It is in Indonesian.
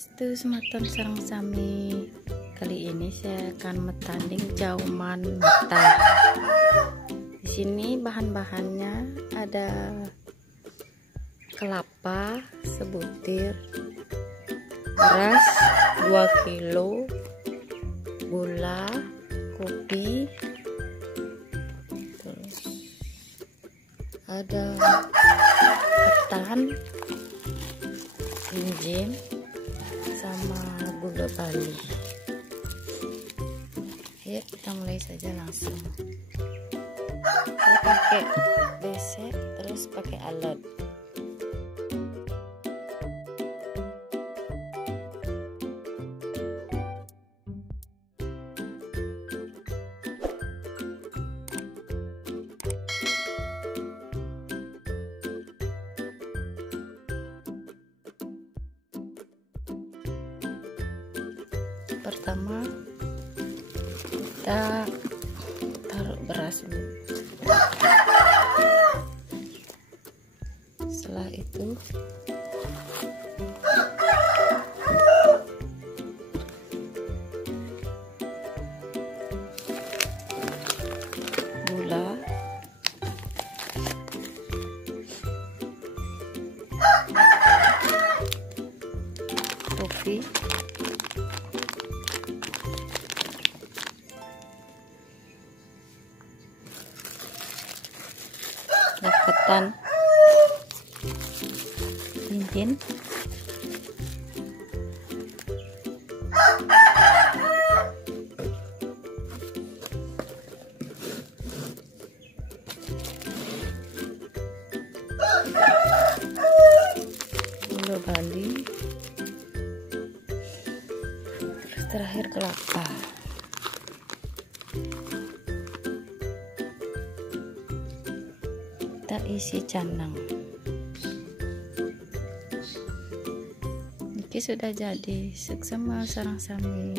Swastiastu sematan sareng sami. Kali ini saya akan metanding jauman matah. Di sini bahan-bahannya ada kelapa sebutir, beras 2 kilo, gula, kopi, terus ada ketan, injin, sama gula Bali. Ayo kita mulai saja langsung. Saya pakai besek, terus pakai alat. Pertama kita taruh beras dulu. Setelah itu gula, kopi, ketan, injin, gula Bali, terakhir kelapa. Kita isi canang. Ini sudah jadi. Seksama sarang sami.